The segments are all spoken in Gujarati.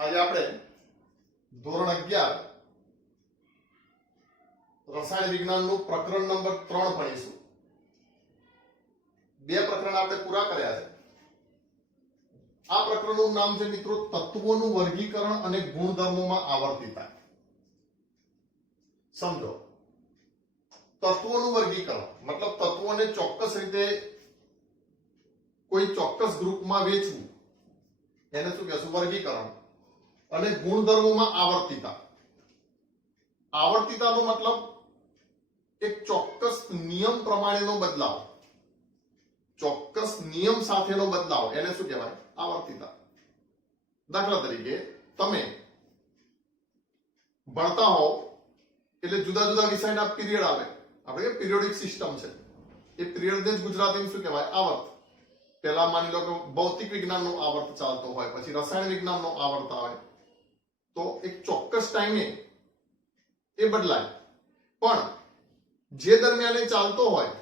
આજે આપણે ધોરણ 11 રસાયણ વિજ્ઞાનનું પ્રકરણ નંબર 3 ભણીશું. બે પ્રકરણ આપણે પૂરા કર્યા છે. આ પ્રકરણનું નામ છે મિત્રો તત્વોનું વર્ગીકરણ અને ગુણધર્મોમાં આવર્તિતા. સમજો, તત્વોનું વર્ગીકરણ મતલબ તત્વોને ચોક્કસ રીતે કોઈ ચોક્કસ ગ્રુપમાં વેચવું, એને શું કહેશું? વર્ગીકરણ. અને ગુણધર્મોમાં આવર્તિતા. આવર્તિતાનો મતલબ એક ચોક્કસ નિયમ પ્રમાણેનો બદલાવ, ચોક્કસ નિયમ સાથેનો બદલાવ, એને શું કહેવાય? આવર્તિતા. દાખલા તરીકે તમે ભણતા હો એટલે જુદા જુદા વિષયના પીરિયડ આવે. આપણે પીરિયોડિક સિસ્ટમ છે. એ પીરિયડને જ ગુજરાતીમાં શું કહેવાય? આવર્ત. પહેલા માની લો કે ભૌતિક વિજ્ઞાનનો આવર્ત ચાલતો હોય, પછી રસાયણ વિજ્ઞાનનો આવર્ત આવે, તો એક ચોક્કસ ટાઈમે એ બદલાય. પણ જે દરમિયાન એ ચાલતો હોય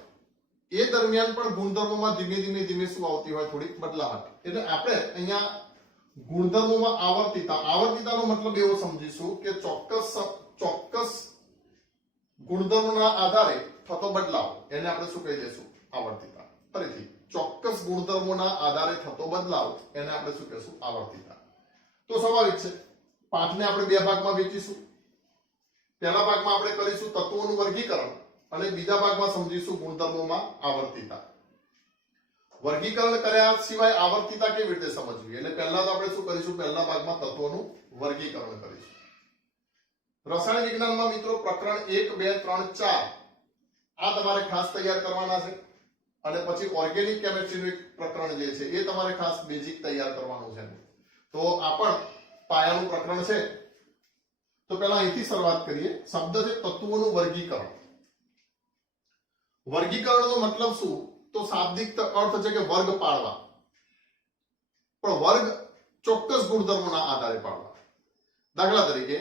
એ દરમિયાન પણ ગુણધર્મોમાં ધીમે ધીમે શું આવતી હોય? થોડીક બદલાવટ. એટલે આપણે અહીંયા ગુણધર્મોમાં આવર્તિતા, આવર્તિતાનો મતલબ એવો સમજીશું કે ચોક્કસ ગુણધર્મોના આધારે થતો બદલાવ, એને આપણે શું કહી દઈશું? આવર્તિતા. ફરીથી, ચોક્કસ ગુણધર્મોના આધારે થતો બદલાવ, એને આપણે શું કહીશું? આવર્તિતા. તો સ્વાભાવિક છે, પાઠને આપણે બે ભાગમાં વહેંચીશું. પહેલા ભાગમાં આપણે કરીશું તત્વોનું વર્ગીકરણ અને બીજા ભાગમાં સમજીશું ગુણધર્મોમાં આવર્તિતા. વર્ગીકરણ કર્યા સિવાય આવર્તિતા કેવી રીતે સમજવી? એટલે પહેલા તો આપણે શું કરીશું? પહેલા ભાગમાં તત્વોનું વર્ગીકરણ કરીશું. રસાયણ વિજ્ઞાનમાં મિત્રો પ્રકરણ 1, 2, 3, 4 આ તમારે ખાસ તૈયાર કરવાના છે. અને પછી ઓર્ગેનિક કેમિસ્ટ્રીનું એક પ્રકરણ જે છે એ તમારે ખાસ બેઝિક તૈયાર કરવાનું છે. તો આ પણ પાયાનું પ્રકરણ છે. તો પહેલા અહીંથી શરૂઆત કરીએ. શબ્દ છે તત્વોનું વર્ગીકરણ. વર્ગીકરણનો મતલબ શું? તો શાબ્દિક અર્થ છે કે વર્ગ પાડવા. પણ વર્ગ ચોક્કસ ગુણધર્મોના આધારે પાડવા. દાખલા તરીકે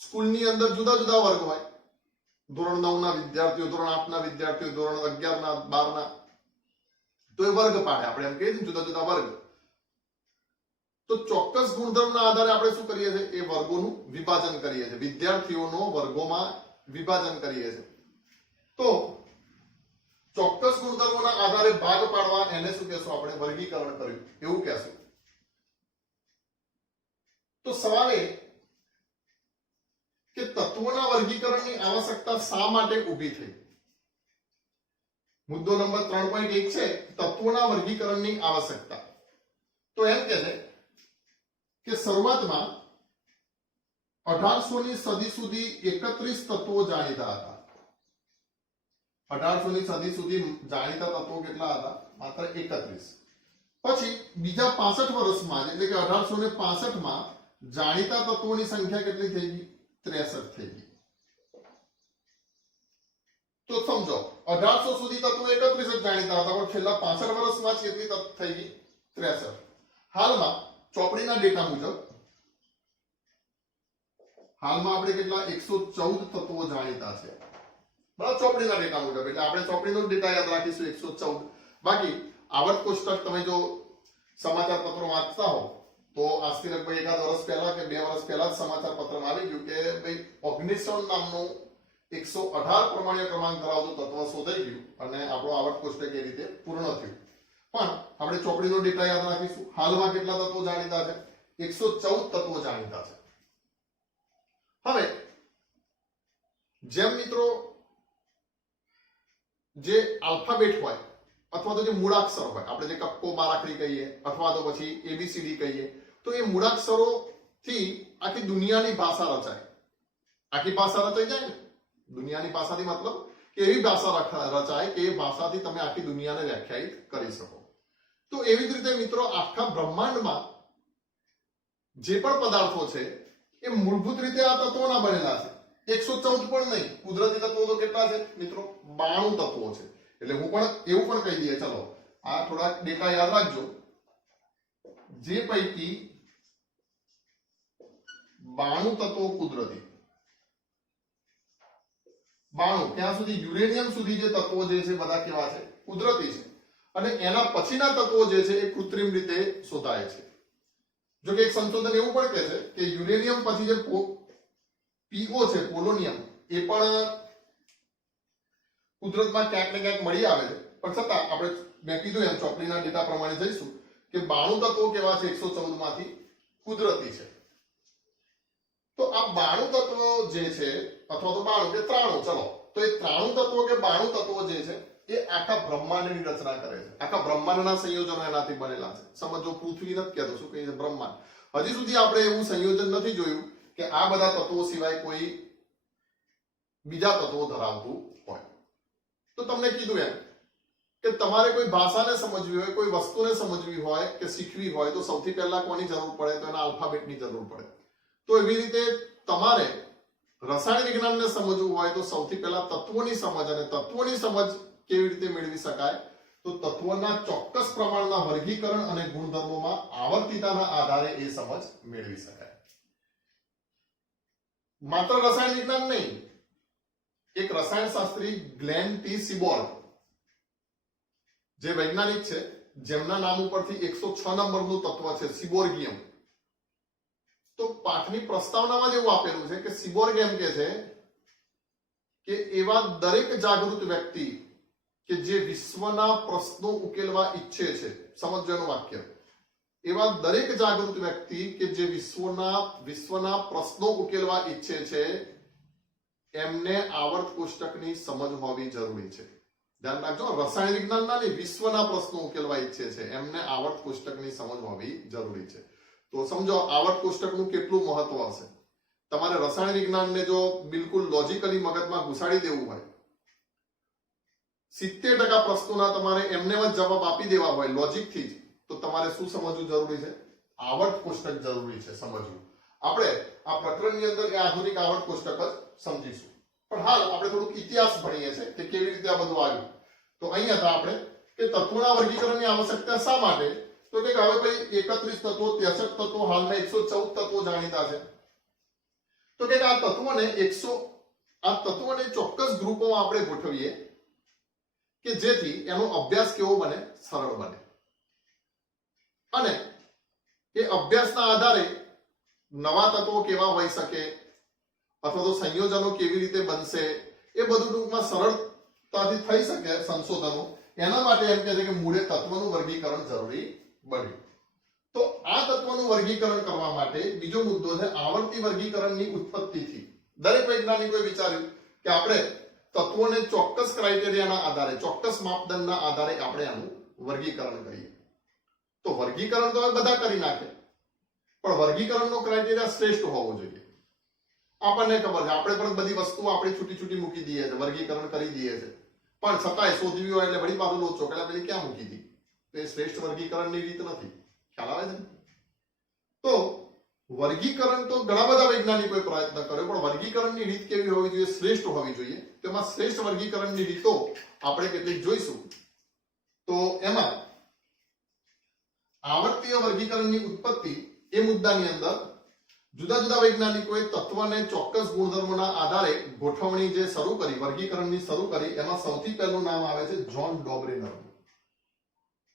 સ્કૂલની અંદર જુદા જુદા વર્ગ હોય. ધોરણ 9 ના વિદ્યાર્થીઓ, ધોરણ 8 ના વિદ્યાર્થીઓ, ધોરણ 11 ના, 12 ના, તો એ વર્ગ પાડે. આપણે એમ કહીએ જુદા જુદા વર્ગ. તો ચોક્કસ ગુણધર્મના આધારે આપણે શું કરીએ છીએ? એ વર્ગોનું વિભાજન કરીએ છીએ. વિદ્યાર્થીઓનો વર્ગોમાં વિભાજન કરીએ છીએ. તો ચોક્કસ ગુણધર્મોના આધારે ભાગ પાડવા, એને શું કહેશું? આપણે વર્ગીકરણ કર્યું એવું કહેશું. તો સવાલ એ કે તત્વોના વર્ગીકરણની આવશ્યકતા શા માટે ઊભી થઈ? મુદ્દો નંબર 3.1 છે તત્વોના વર્ગીકરણની આવશ્યકતા. તો એમ કહે છે કે શરૂઆતમાં 1800ની સદી સુધી 31 તત્વો જાણીતા હતા. 1800ની સદી સુધી જાણીતા તત્વો કેટલા હતા? માત્ર 31. પછી બીજા 65 વર્ષમાં, એટલે કે 1865 માં જાણીતા તત્વોની સંખ્યા કેટલી થઈ ગઈ? 63 થઈ ગઈ. તો સમજો 1800 સુધી તત્વો 31 જ જાણીતા હતા, પણ છેલ્લા 65 વર્ષમાં જ કેટલી થઈ ગઈ? 63. હાલમાં ચોપડીના ડેટા મુજબ હાલમાં આપણે કેટલા? 114 તત્વો જાણીતા છે. બરાબર, ચોપડીના ડેટા મુજબ. એટલે આપણે ચોપડીનો ડેટા યાદ રાખીશું 114. બાકી આવર્ત કોષ્ટક તમે જો સમાચાર પત્રો વાંચતા હો તો આજથી લગભગ એકાદ વર્ષ પહેલા કે 2 વર્ષ પહેલા જ સમાચાર પત્રમાં આવી ગયું કે ભાઈ ઓગ્નિસન નામનું 118 પરમાણ્વીય ક્રમાંક ધરાવતું તત્વ શોધાઈ ગયું અને આપણો આવર્ત કોષ્ટક એ રીતે પૂર્ણ થયું. પણ આપણે ચોપડીનો ડેટા યાદ રાખીશું. હાલમાં કેટલા તત્વો જાણીતા છે? 114 તત્વો જાણીતા છે. હવે જેમ મિત્રો જે આલ્ફાબેટ હોય અથવા તો જે મૂળાક્ષર હોય, આપણે જે કક્કો બારાખડી કહીએ અથવા તો પછી ABCD કહીએ, તો એ મૂળાક્ષરોથી આખી દુનિયાની ભાષા રચાય. આખી ભાષા રચાઈ જાય ને. દુનિયાની ભાષાથી મતલબ કે એવી ભાષા રચાય કે એ ભાષાથી તમે આખી દુનિયાને વ્યાખ્યાયિત કરી શકો. તો એવી જ રીતે મિત્રો આખા બ્રહ્માંડમાં જે પણ પદાર્થો છે એ મૂળભૂત રીતે આ તત્વોના બનેલા છે. 114 પણ નહીં, કુદરતી તત્વો તો કેટલા છે મિત્રો? 92 તત્વો છે. એટલે હું પણ એવું પણ કહી દઈએ, ચલો આ થોડાક ડેટા યાદ રાખજો. જે પૈકી 92 તત્વો કુદરતી, 92 ત્યાં સુધી યુરેનિયમ સુધી જે તત્વો જે છે બધા કેવા છે? કુદરતી છે. અને એના પછીના તત્વો જે છે એ કૃત્રિમ રીતે શોધાય છે. જો કે એક સંશોધન એવું પણ કહે છે કે યુરેનિયમ પછી જે પીઓ છે, પોલોનિયમ, એ પણ કુદરતમાં ક્યાંક ને ક્યાંક મળી આવે છે, પણ છતાં આપણે મેં કીધું એમ ચોપડીના ડેટા પ્રમાણે જઈશું કે 92 તત્વો કેવા છે 114 માંથી કુદરતી છે. તો આ 92 તત્વો જે છે, અથવા તો 92 કે 93, ચલો, તો એ 93 તત્વો કે 92 તત્વો જે છે એ આખા બ્રહ્માંડની રચના કરે છે. આખા બ્રહ્માંડના સંયોજનો એનાથી બનેલા છે. સમજો, પૃથ્વી નથી કહેતો, શું કહે છે, બ્રહ્માંડ. હજી સુધી આપણે એવું સંયોજન નથી જોયું કે આ બધા તત્વો સિવાય કોઈ બીજા તત્વો ધરાવતું હોય. તો તમને કીધું એમ કે તમારે કોઈ ભાષાને સમજવી હોય, કોઈ વસ્તુને સમજવી હોય કે શીખવી હોય, તો સૌથી પહેલા કોની જરૂર પડે? તો એના આલ્ફાબેટની જરૂર પડે. તો એવી રીતે તમારે રસાયણ વિજ્ઞાનને સમજવું હોય તો સૌથી પહેલા તત્વોની સમજ, અને તત્વોની સમજ કેવી રીતે મેળવી શકાય? તો તત્વોના ચોક્કસ પ્રમાણના વર્ગીકરણ અને ગુણધર્મોમાં આવર્તિતાના આધારે એ સમજ મેળવી શકાય. માત્ર રસાયણ વિજ્ઞાન નહીં, એક રસાયણશાસ્ત્રી ગ્લેન ટી સિબોર્ગ, જે વૈજ્ઞાનિક છે જેમના નામ ઉપરથી 106 નંબરનું તત્વ છે સિબોર્ગિયમ. તો પાઠની પ્રસ્તાવનામાં જેવું આપેલું છે કે સિબોર્ગ એમ કે છે કે એવા દરેક જાગૃત વ્યક્તિ કે જે વિશ્વના પ્રશ્નો ઉકેલવા ઈચ્છે છે, સમજજો એનું વાક્ય, એવા દરેક જાગૃત વ્યક્તિ કે જે વિશ્વના પ્રશ્નો ઉકેલવા ઈચ્છે છે એમને આવર્ત કોષ્ટકની સમજ હોવી જરૂરી છે. ધ્યાન રાખજો, રસાયણ વિજ્ઞાનના નહીં, વિશ્વના પ્રશ્નો ઉકેલવા ઈચ્છે છે એમને આવર્ત કોષ્ટકની સમજ હોવી જરૂરી છે. તો સમજો આવર્ત કોષ્ટકનું કેટલું મહત્વ હશે. તમારે રસાયણ વિજ્ઞાનને જો બિલકુલ લોજિકલી મગજમાં ઘુસાડી દેવું હોય, 70% પ્રશ્નોના તમારે એમને જ જવાબ આપી દેવા હોય લોજિકથી જ, તો તમારે શું સમજવું જરૂરી છે? આવર્ત કોષ્ટક જરૂરી છે સમજવું. આપણે આ પ્રકરણની અંદર એ આધુનિક આવર્ત કોષ્ટક જ સમજીશું. પણ હાલ આપણે થોડુંક ઇતિહાસ ભણીએ છીએ કે કેવી રીતે આ બધું આવ્યું. તો અહીંયા હતા આપણે કે તત્વોના વર્ગીકરણની આવશ્યકતા શા માટે? તો કે હવે ભાઈ 31 તત્વો, 63 તત્વો, હાલના 114 તત્વો જાણીતા છે. તો કે આ તત્વોને ચોક્કસ ગ્રુપોમાં આપણે ગોઠવીએ કે જેથી એનો અભ્યાસ કેવો બને? સરળ બને. અને એ અભ્યાસના આધારે નવા તત્વો કેવા હોઈ શકે, અથવા તો સંયોજનો કેવી રીતે બનશે, એ બધું ટૂંકમાં સરળતાથી થઈ શકે સંશોધનો. એના માટે એમ કહે છે કે મૂળે તત્વનું વર્ગીકરણ જરૂરી બન્યું. તો આ તત્વનું વર્ગીકરણ કરવા માટે બીજો મુદ્દો છે આવર્તી વર્ગીકરણની ઉત્પત્તિથી. દરેક વૈજ્ઞાનિકોએ વિચાર્યું કે આપણે તત્વોને ચોક્કસ ક્રાઇટેરિયાના આધારે, ચોક્કસ માપદંડના આધારે આપણે આનું વર્ગીકરણ કરીએ. તો વર્ગીકરણ તો બધા કરી નાખે, પણ વર્ગીકરણનો ક્રાઇટેરિયા શ્રેષ્ઠ હોવો જોઈએ. આપણને ખબર છે, આપણે પણ બધી વસ્તુઓ આપણે છૂટી છૂટી મૂકી દઈએ છીએ, વર્ગીકરણ કરી દઈએ છીએ, પણ છતાંય શોધવી હોય એટલે વળી પાછું લોચો કે પેલી ક્યાં મૂકી દી. તો એ શ્રેષ્ઠ વર્ગીકરણની રીત નથી. ખ્યાલ આવે છે? તો વર્ગીકરણ તો ઘણા બધા વૈજ્ઞાનિકોએ પ્રયત્ન કર્યો, પણ વર્ગીકરણની રીત કેવી હોવી જોઈએ? શ્રેષ્ઠ હોવી જોઈએ. તેમાં શ્રેષ્ઠ વર્ગીકરણની રીતો આપણે કેટલીક જોઈશું. તો એમાં આવર્તીય વર્ગીકરણની ઉત્પત્તિ એ મુદ્દાની અંદર જુદા જુદા વૈજ્ઞાનિકોએ તત્વને ચોક્કસ ગુણધર્મોના આધારે ગોઠવણી જે શરૂ કરી, વર્ગીકરણની શરૂ કરી, એમાં સૌથી પહેલું નામ આવે છે જ્હોન ડોબરેનર.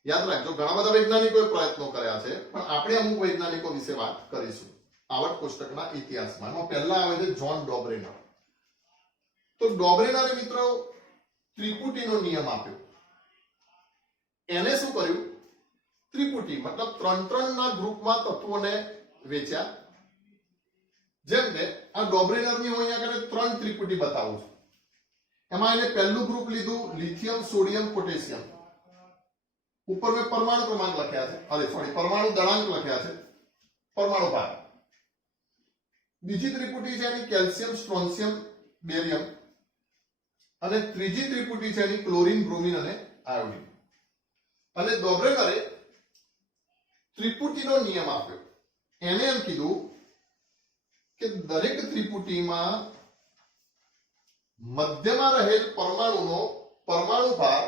યાદ રાખજો, ઘણા બધા વૈજ્ઞાનિકોએ પ્રયત્નો કર્યા છે, પણ આપણે અમુક વૈજ્ઞાનિકો વિશે વાત કરીશું આવર્ત કોષ્ટકના ઇતિહાસમાં. એમાં પહેલા આવે છે જ્હોન ડોબરેનર. તો ડોબરેનરે મિત્રો ત્રિપુટીનો નિયમ આપ્યો. એને શું કર્યું? ત્રિપુટી મતલબ 3-3 ના ગ્રુપમાં તત્વોને વેચ્યા. જેમ કે આ ડોબરેનરની હું અહીંયા આગળ 3 ત્રિપુટી બતાવું છું. એમાં એને પહેલું ગ્રુપ લીધું લિથિયમ, સોડિયમ, પોટેશિયમ. ઉપર મેં પરમાણુ ક્રમાંક લખ્યા છે, પરમાણુ દળાંક લખ્યા છે, પરમાણુ ભાર. બીજી ત્રિપુટી છે એની કેલ્શિયમ, સ્ટ્રોન્શિયમ, બેરિયમ. અને ત્રીજી ત્રિપુટી છે એની ક્લોરીન, બ્રોમિન અને આયોડિન. અને ડોબરેનરે ત્રિપુટીનો નિયમ આપ્યો. એને એમ કીધું કે દરેક ત્રિપુટીમાં મધ્યમાં રહેલ પરમાણુનો પરમાણુ ભાર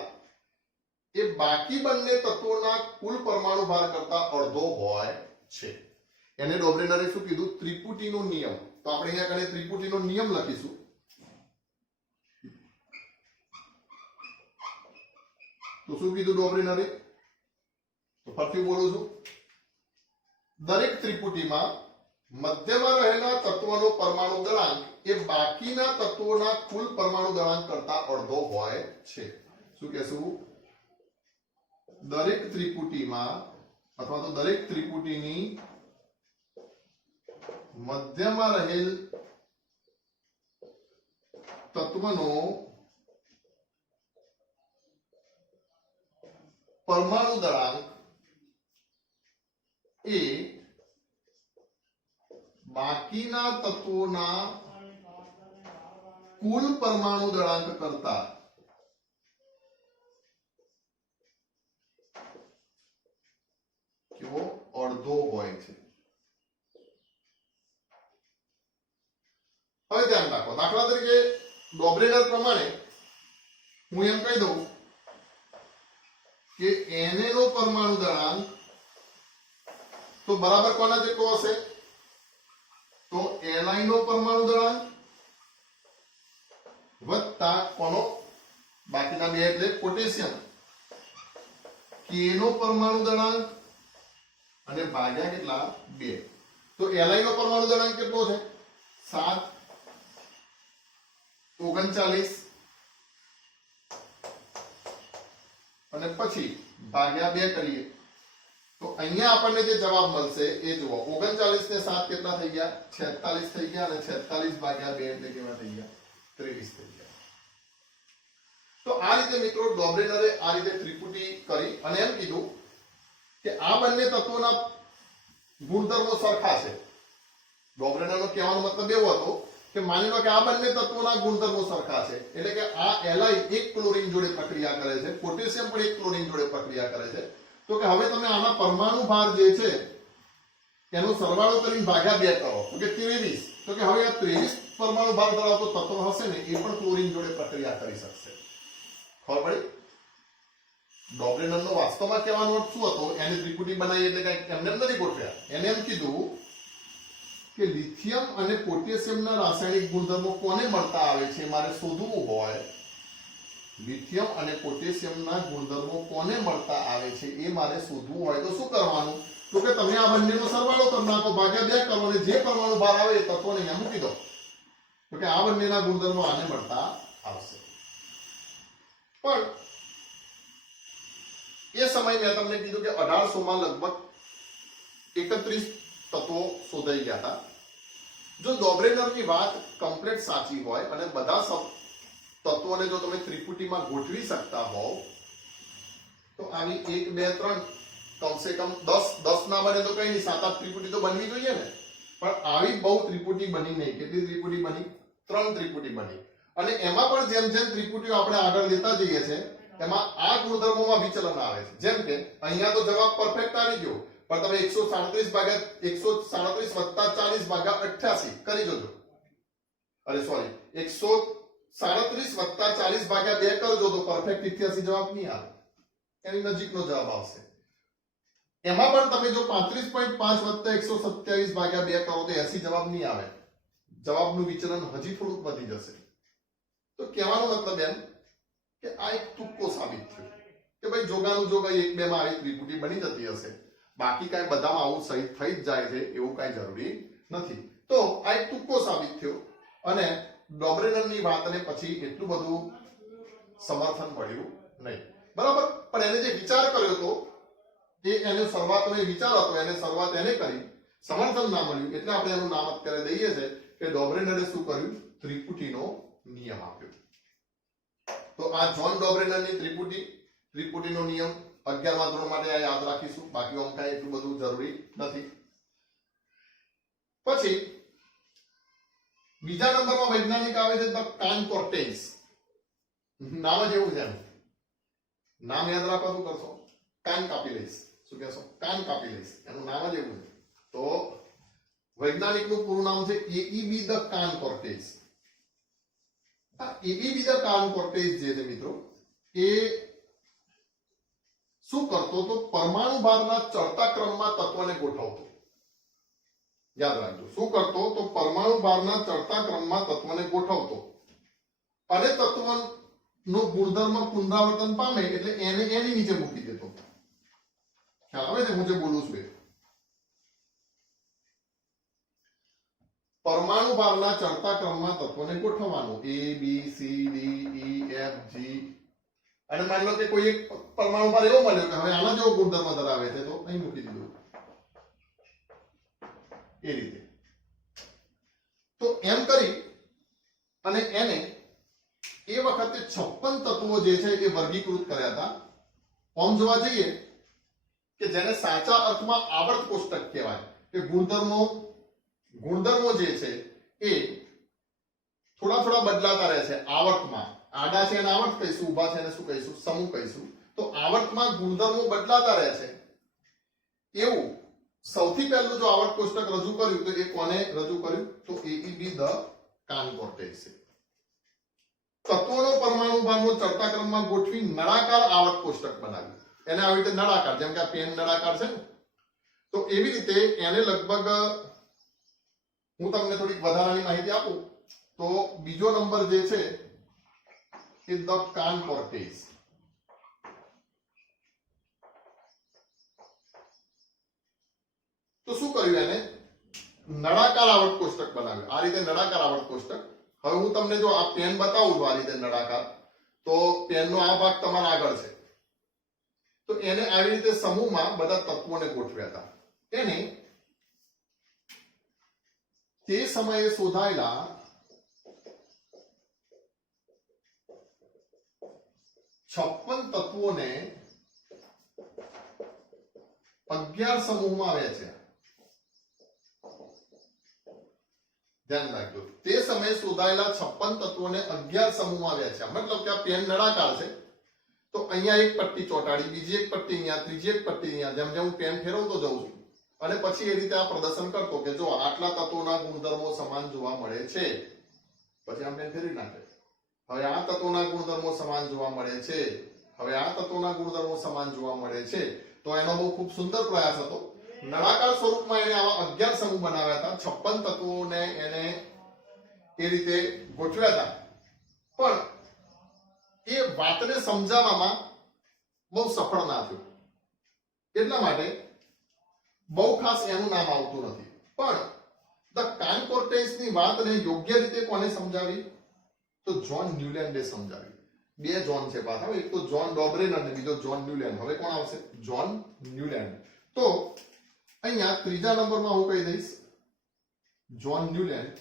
એ બાકી બંને તત્વોના કુલ પરમાણુ ભાર કરતા અડધો હોય છે. એને ડોબરેનરે શું કીધું? ત્રિપુટીનો નિયમ. તો આપણે અહીંયા કને ત્રિપુટીનો નિયમ લખીશું. તો શું કીધું ડોબરેનરે? તો ફરીથી બોલું છું. દરેક ત્રિપુટીમાં મધ્યમાં રહેલા તત્વનો પરમાણુ દળાંક એ બાકીના તત્વોના કુલ પરમાણુ દળાંક કરતા અડધો હોય છે. શું કહેશું? દરેક ત્રિપુટીમાં અથવા તો દરેક ત્રિપુટીની મધ્યમાં રહેલ તત્વનો પરમાણુ દળાંક એ બાકીના તત્વોના કુલ પરમાણુ દળાંક કરતા કેવો? અડધો હોય છે. હવે ધ્યાન રાખો, દાખલા તરીકે ડોબ્રેનર પ્રમાણે હું એમ કહી દઉં કે Na નો પરમાણુ દળાંક તો બરાબર કોના જેટલો હશે? તો Li નો પરમાણુ દળાંક વત્તા કોનો? બાકીના બે એટલે પોટેશિયમ. K નો પરમાણુ દળાંક અને ભાગ્યા કેટલા? 2. તો Li નો પરમાણુ દળાંક કેટલો છે? 7, 39 અને પછી ભાગ્યા 2 કરીએ તો અહીંયા આપણને જે જવાબ મળશે એ જુઓ. 39 ને 7 કેટલા થઈ ગયા? 46 થઈ ગયા અને 46 ભાગ્યા 2 એટલે કેટલા થઈ ગયા? 23 થઈ ગયા. તો આ રીતે મિત્રો ડોબ્રેનરે આ રીતે ત્રિપુટી કરી અને એમ કીધું કે આ બંને તત્વોના ગુણધર્મો સરખા છે. ડોબ્રેનરનો કહેવાનો મતલબ એવો હતો કે માની લો કે આ બંને તત્વોના ગુણધર્મો સરખા છે, એટલે કે આ Li એક ક્લોરીન જોડે પ્રક્રિયા કરે છે, પોટેશિયમ પણ એક ક્લોરીન જોડે પ્રક્રિયા કરે છે. તો કે હવે તમે આના પરમાણુ ભાર જે છે એનો સરવાળો કરીને ભાગ્યા 2 કરો તો કે 23. તો કે હવે આ 23 પરમાણુ ભાર ધરાવતો તત્વ હશે ને એ પણ ક્લોરીન જોડે પ્રક્રિયા કરી શકશે. ખબર પડી? ડોબ્રેનરનો વાસ્તવમાં કહેવાનો અર્થ શું હતો? એને ત્રિપુટી બનાવી એટલે કઈ એમને નથી ગોઠવ્યા. એને એમ કીધું કે લિથિયમ અને પોટેશિયમના રાસાયણિક ગુણધર્મો કોને મળતા આવે છે મારે શોધવું હોય. લિથિયમ અને પોટેશિયમના ગુણધર્મો કોને મળતા આવે છે એ મારે શોધવું હોય તો શું કરવાનું? તો કે તમે આ બંનેનો સરવાળો કરી નાખો, ભાગ્યા 2 કરો અને જે પરમાણુ ભાર આવે એ તત્વને અહીંયા મૂકી દો. તો કે આ બંનેના ગુણધર્મો આને મળતા આવશે. પણ એ સમય મેં તમને કીધું કે 1800 માં લગભગ 31 તત્વો શોધાઈ ગયા હતા. જો ડોબ્રેનરની વાત કમ્પ્લીટ સાચી હોય અને બધા તત્વોને જો તમે ત્રિપુટીમાં ગોઠવી શકતા હોવ તો આવી 1 2 3 કમસે કમ 10 ના બને તો કઈ નહીં, 7-8 ત્રિપુટી તો બનવી જોઈએ ને. પણ આવી બહુ ત્રિપુટી બની નહીં. કેટલી ત્રિપુટી બની? 3 ત્રિપુટી બની. અને એમાં પણ જેમ જેમ ત્રિપુટીઓ આપણે આગળ લેતા જઈએ છે એમાં આ ગુણધર્મોમાં વિચલન આવે છે. જેમ કે અહીંયા તો જવાબ પરફેક્ટ આવી ગયો, પણ તમે 137 ભાગ્યા 137 વત્તા 40 ભાગ્યા 88 કરી જોજો. અરે સોરી, 137 વત્તા 40 ભાગ્યા 2 કરજો તો પરફેક્ટ 88 જવાબ નહીં આવે, એની નજીકનો જવાબ આવશે. એમાં પણ તમે જો 35.5 વત્તા 127 ભાગ્યા 2 કરો તો 80 જવાબ નહીં આવે. જવાબનું વિચલન હજી થોડુંક વધી જશે. તો કહેવાનો મતલબ એમ કે આ એક તુક્કો સાબિત થયો કે ભાઈ જોગાનું જોગા 1 2 માં આવી ત્રિપુટી બની જતી હશે, બાકી કાંઈ બધામાં આવું સહી થઈ જ જાય છે એવું કાંઈ જરૂરી નથી. તો આ એક તુક્કો સાબિત થયો અને ડોબ્રેનરની વાતને પછી એટલું બધું સમર્થન મળ્યું નહીં. બરાબર? પણ એને જે વિચાર કર્યો હતો એને શરૂઆતનો વિચાર હતો, એને શરૂઆત એને કરી, સમર્થન ના મળ્યું એટલે આપણે એનું નામ અત્યારે દઈએ છે કે ડોબ્રેનરે શું કર્યું? ત્રિપુટીનો નિયમ આપ્યો. તો આ જ્હોન ડોબ્રેનરની ત્રિપુટીનો નિયમ 11મા ધોરણ માટે આ યાદ રાખીશું, બાકી આમ કાંઈ એટલું બધું જરૂરી નથી. પછી બીજા નંબરમાં વૈજ્ઞાનિક આવે છે ધ કાન કોર્ટેઝ. નામ જ એવું છે, એમ નામ યાદ રાખવા શું કરશો? કાન કાપી લઈશ. શું કહેશો? કાન કાપી લઈશ, એનું નામ જ એવું છે. તો વૈજ્ઞાનિકનું પૂરું નામ છે એઈબી ધ કાન કોર્ટેઝ. આ એઈબી ધ કાન કોર્ટેઝ જે છે મિત્રો એ શું કરતો? તો પરમાણુ ભારના ચડતા ક્રમમાં તત્વને ગોઠવતો. યાદ રાખજો, શું કરતો? તો પરમાણુ ભારના ચડતા ક્રમમાં તત્વને ગોઠવતો અને તત્વનો ગુણધર્મ પુનરાવર્તન પામે એટલે એને એની નીચે મૂકી દેતો. ખ્યાલ આવે છે હું જે બોલું છું? પરમાણુ ભારના ચડતા ક્રમમાં તત્વોને ગોઠવવાનું A B C D E F G અને માની લો કે કોઈ એક પરમાણુ ભાર એવો મળ્યો કે હવે આના જેવો ગુણધર્મ ધરાવે છે તો અહીં મૂકી દીધું એ રીતે. તો એમ કરી અને એને એ વખતે 56 તત્વો જે છે એ વર્ગીકૃત કર્યા હતા. આમ જોવા જઈએ કે જેને સાચા અર્થમાં આવર્ત કોષ્ટક કહેવાય કે ગુણધર્મો જે છે એ થોડા થોડા બદલાતા રહે છે આવર્તમાં. આડા છે એને આવર્ત કહીશું, ઊભા છે એને શું કહીશું? સમૂહ કહીશું. તો આવર્તમાં ગુણધર્મો બદલાતા રહે છે. એવું સૌથી પહેલું જો આવર્ત કોષ્ટક રજૂ કર્યું તો એ કોને રજૂ કર્યું? તો AEB ધ કાન-કોર્ટેક્સે. તત્વોનો પરમાણુ ભારનો ચડતા ક્રમમાં ગોઠવી નળાકાર આવર્ત કોષ્ટક બનાવ્યું. એને આવી રીતે નળાકાર, જેમ કે આ પેન નળાકાર છે ને, તો એવી રીતે એને લગભગ હું તમને થોડીક વધારાની માહિતી આપું તો બીજો નંબર જે છે એ ધ કાન-કોર્ટેક્સ. તો શું કર્યું? એને નળાકાર આવર્ત કોષ્ટક બનાવ્યું. આ રીતે નળાકાર આવર્ત કોષ્ટક. હવે હું તમને જો આ પેન બતાવું છું આ રીતે નળાકાર, તો પેનનો આ ભાગ તમારા આગળ છે. તો એને આવી રીતે સમૂહમાં બધા તત્વોને ગોઠવ્યા હતા. એને તે સમયે શોધાયેલા 56 તત્વોને 11 સમૂહમાં વહેંચ્યા. ધ્યાન રાખજો, તે સમયે શોધાયેલા 56 તત્વોને 11 સમૂહમાં વહેંચ્યા. મતલબ કે આ પેન નળાકાર છે તો અહીંયા એક પટ્ટી ચોંટાડી, બીજી એક પટ્ટી અહીંયા, ત્રીજી એક પટ્ટી અહીંયા, જેમ જેમ હું પેન ફેરવતો જઉં છું અને પછી એ રીતે આ પ્રદર્શન કરતો કે જો આટલા તત્વોના ગુણધર્મો સમાન જોવા મળે છે. પછી આમ પેન ફેરવી નાખે. હવે આ તત્વોના ગુણધર્મો સમાન જોવા મળે છે. હવે આ તત્વોના ગુણધર્મો સમાન જોવા મળે છે. તો એનો બહુ ખૂબ સુંદર પ્રયાસ હતો. નળાકાર સ્વરૂપમાં એને આવા 11 સમૂહ બનાવ્યા હતા. 56 તત્વોને એને એ રીતે ગોઠવ્યા હતા. પણ એ વાતને સમજાવવામાં બહુ સફળ ના થયું. એટલા માટે બહુ ખાસ એનું નામ આવતું નથી. પણ ધ કાન-કોર્ટેક્સની વાતને યોગ્ય રીતે કોને સમજાવી? તો જ્હોન ન્યુલેન્ડે સમજાવી. બે જ્હોન છે પાછા, એક તો જ્હોન ડોબરેન અને બીજો જ્હોન ન્યુલેન્ડ. હવે કોણ આવશે? જ્હોન ન્યુલેન્ડ. તો અહીંયા ત્રીજા નંબરમાં હું કહી દઈશ જ્હોન ન્યુલેન્ડ.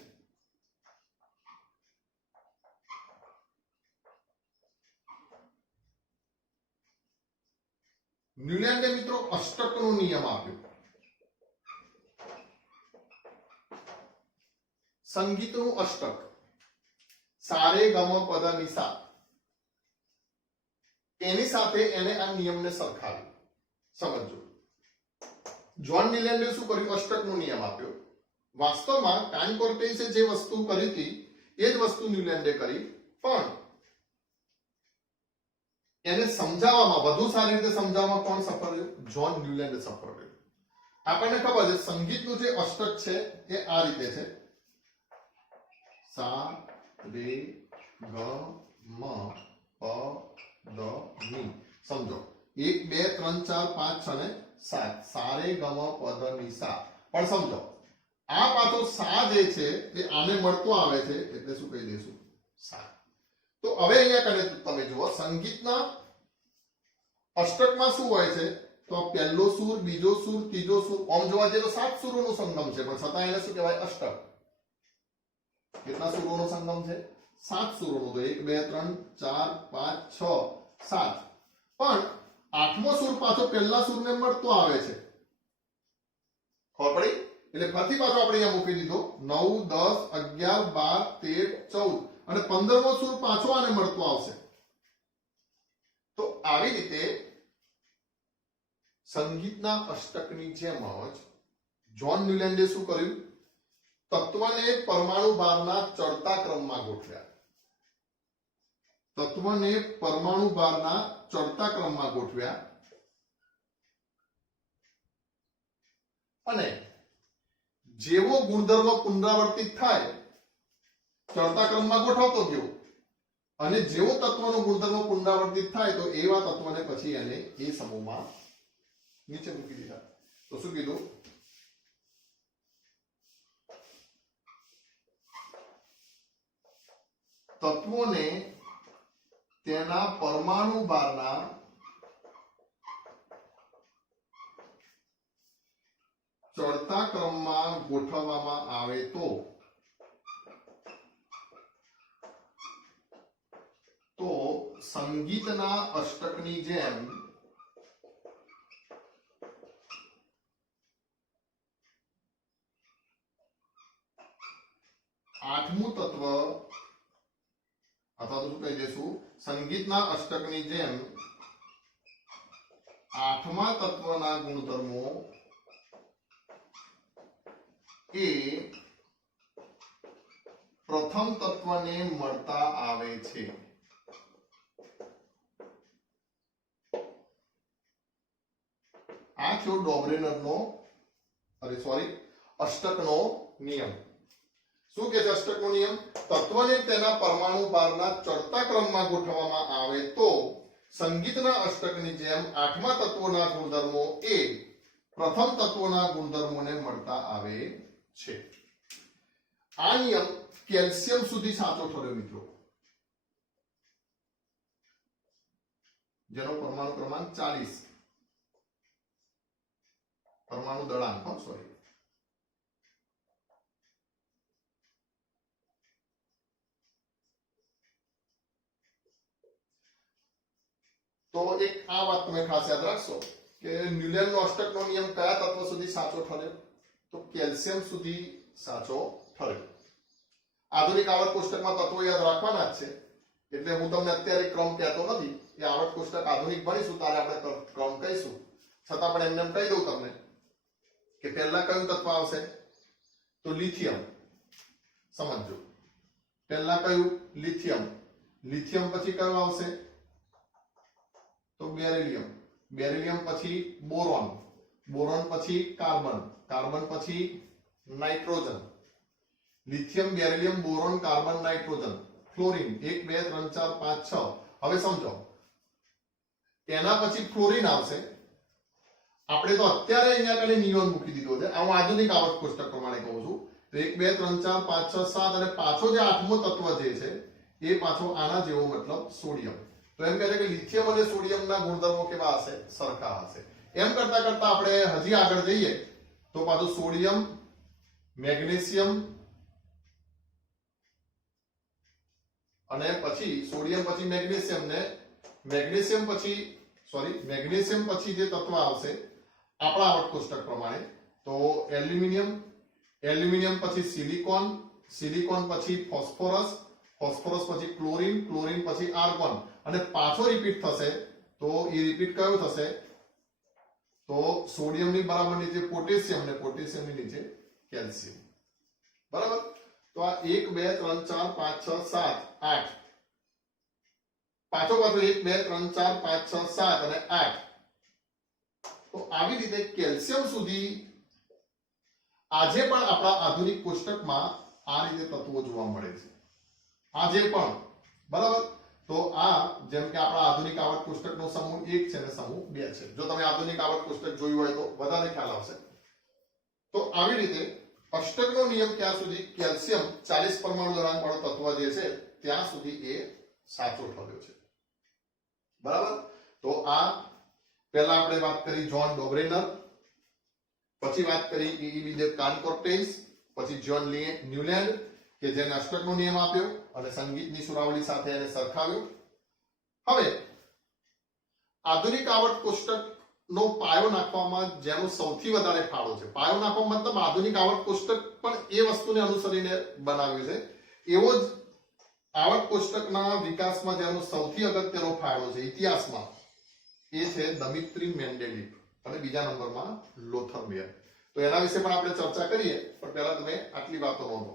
ન્યુલેન્ડે મિત્રો અષ્ટકનો નિયમ આપ્યો. સંગીતનું અષ્ટક, સારે ગમ પદ ની સા, એની સાથે એને આ નિયમને સરખાવ્યો. સમજો, જ્હોન ન્યુલેન્ડે શું કર્યું? અષ્ટકનો નિયમ આપ્યો. વાસ્તવમાં કાન-કોર્ટેક્સે જે વસ્તુ કરી હતી એ જ વસ્તુ ન્યુલેન્ડે કરી, પણ એને સમજાવવામાં, વધુ સારી રીતે સમજાવવામાં કોણ સફળ રહ્યું? જ્હોન ન્યુલેન્ડ સફળ રહ્યું. આપણને ખબર છે સંગીતનું જે અષ્ટક છે એ આ રીતે છે: સા રે ગ મ પ દ ની. સમજો, 1 2 3 4 5 6 ને 7. સારે ગમ પદ ની સા. પણ સમજો, આ પાછો સા જે છે એ આને મળતો આવે છે એટલે શું કહી દઈશું? સા. તો હવે અહીંયા કને તમે જુઓ, સંગીતના અષ્ટકમાં શું હોય છે? તો પહેલો સૂર, બીજો સૂર, ત્રીજો સૂર. આમ જોવા જઈએ તો 7 સૂરોનો સંગમ છે, પણ છતાં એને શું કહેવાય? અષ્ટક. કેટલા સૂરોનો સંગમ છે? 7 સૂરોનો. તો 1 2 3 4 5 6 7. પણ આઠમો સૂર પાછો પહેલા સૂરને મળતો આવે છે. ખબર પડી? એટલે ફરીથી પાછો આપણે અહીંયા મૂકી દીધો 9 10 11 12 13 14 અને 15મો સૂર પાછો આને મળતો આવશે. તો આવી રીતે સંગીતના અષ્ટકની જેમ જ જ્હોન ન્યુલેન્ડે શું કર્યું? તત્વને પરમાણુ ભારના ચડતા ક્રમમાં ગોઠવ્યા. તત્વને પરમાણુ ભારના ચડતા ક્રમમાં ગોઠવ્યા અને જેવો ગુણધર્મ પુનરાવર્તિત થાય, ચડતા ક્રમમાં ગોઠવતો ગયો, અને જેવો તત્વનો ગુણધર્મ પુનરાવર્તિત થાય તો એવા તત્વને પછી એને એ સમૂહમાં નીચે મૂકી દીધા. તો શું કીધું? તત્વોને તેના પરમાણુ ભારના ચડતા ક્રમમાં ગોઠવવામાં આવે તો સંગીતના અષ્ટકની જેમ આઠમું તત્વ અથવા તો શું કહી દઈશું, સંગીતના અષ્ટકની જેમ આઠમા તત્વના ગુણધર્મો એ પ્રથમ તત્વને મળતા આવે છે. આ થયો ડોબ્રેનરનો અષ્ટકનો નિયમ. શું કે છે અષ્ટકનો નિયમ? તત્વને તેના પરમાણુ ભારના ચડતા ક્રમમાં ગોઠવવામાં આવે તો સંગીતના અષ્ટકની જેમ આઠમા તત્વોના ગુણધર્મો એ પ્રથમ તત્વોના ગુણધર્મોને મળતા આવે છે. આ નિયમ કેલ્શિયમ સુધી સાચો ઠર્યો મિત્રો, જેનો પરમાણુ ક્રમાંક 40, પરમાણુ દળાંક તો એક આ વાત તમે ખાસ યાદ રાખશો કે ન્યુલેનનો અષ્ટકનો નિયમ કયા તત્વ સુધી સાચો ઠર્યો? તો કેલ્શિયમ સુધી સાચો ઠર્યો. આધુનિક આવર્ત કોષ્ટકમાં તત્વો યાદ રાખવાના જ છે, એટલે હું તમને અત્યારે ક્રમ કહેતો નથી. એ આવર્ત કોષ્ટક આધુનિક ભણીશું ત્યારે આપણે ક્રમ કહીશું. છતાં પણ એમને કહી દઉં તમને કે પહેલા કયું તત્વ આવશે? તો લિથિયમ. સમજો, પહેલા કયું? લિથિયમ. લિથિયમ પછી કયું આવશે? તો બેરિલિયમ. બેરિલિયમ પછી બોરોન. બોરોન પછી કાર્બન. કાર્બન પછી nitrogen. Lithium, beryllium, boron, carbon, nitrogen. Fluorine 1 2 3 4 5 6. હવે સમજો, એના પછી ફ્લોરિન આવશે. આપણે તો અત્યારે અહીંયા કને નિયોન મૂકી દીધો છે. હું આધુનિક આવર્ત કોષ્ટક પ્રમાણે કહું છું. 1 2 3 4 5 6 7 અને પાછો જે આઠમો તત્વ જે છે એ પાછો આના જેવો, મતલબ સોડિયમ. તો એમ કહે છે કે લિથિયમ અને સોડિયમના ગુણધર્મો કેવા હશે? સરખા હશે. એમ કરતા કરતા આપણે હજી આગળ જઈએ તો પાછું સોડિયમ, મેગ્નેશિયમ અને પછી સોડિયમ પછી મેગ્નેશિયમ ને મેગ્નેશિયમ પછી જે તત્વ આવશે આપણા આવર્ત કોષ્ટક પ્રમાણે તો એલ્યુમિનિયમ. એલ્યુમિનિયમ પછી સિલિકોન. સિલિકોન પછી ફોસ્ફોરસ. ફોસ્ફોરસ પછી ક્લોરીન. ક્લોરીન પછી આર્ગોન. અને પાછો રિપીટ થશે તો એ રિપીટ કયો થશે? તો સોડિયમની બરાબર નીચે પોટેશિયમ ને પોટેશિયમની નીચે કેલ્શિયમ. બરાબર? તો આ 1 2 3 4 5 6 7 8 પાછો 1 2 3 4 5 6 7 અને 8. તો આવી રીતે કેલ્શિયમ સુધી આજે પણ આપણા આધુનિક કોષ્ટકમાં આ રીતે તત્વો જોવા મળે છે. આજે પણ. બરાબર? તો આ જેમ કે આપણા આધુનિક આવર્ત કોષ્ટકનો સમૂહ 1 છે અને સમૂહ 2 છે. જો તમે આધુનિક આવર્ત કોષ્ટક જોયું હોય તો વધારે ખ્યાલ આવશે. તો આવી રીતે અષ્ટકનો નિયમ ત્યાં સુધી કેલ્શિયમ 40 પરમાણુ દળાંક વાળો તત્વ જે છે ત્યાં સુધી એ સાચો ઠર્યો છે. બરાબર? તો આ પહેલા આપણે વાત કરી જોન ડોબ્રેનર, પછી વાત કરી ઇ.વી. કાન-કોર્ટેઝ, પછી જોન ન્યુલેન્ડ કે જેને અષ્ટકનો નિયમ આપ્યો અને સંગીતની સુરાવલી સાથે એને સરખાવ્યો. હવે આધુનિક આવર્ત કોષ્ટકનો પાયો નાખવામાં જેનો સૌથી વધારે ફાળો છે, પાયો નાખવા મતલબ આધુનિક આવર્ત કોષ્ટક પણ એ વસ્તુને અનુસરીને બનાવ્યું છે, એવો જ આવર્ત કોષ્ટકના વિકાસમાં જેનો સૌથી અગત્યનો ફાળો છે ઇતિહાસમાં, એ છે દમિત્રી મેન્ડેલિવ અને બીજા નંબરમાં લોથર મેયર. તો એના વિશે પણ આપણે ચર્ચા કરીએ, પણ પહેલા તમે આટલી વાતો નોંધો.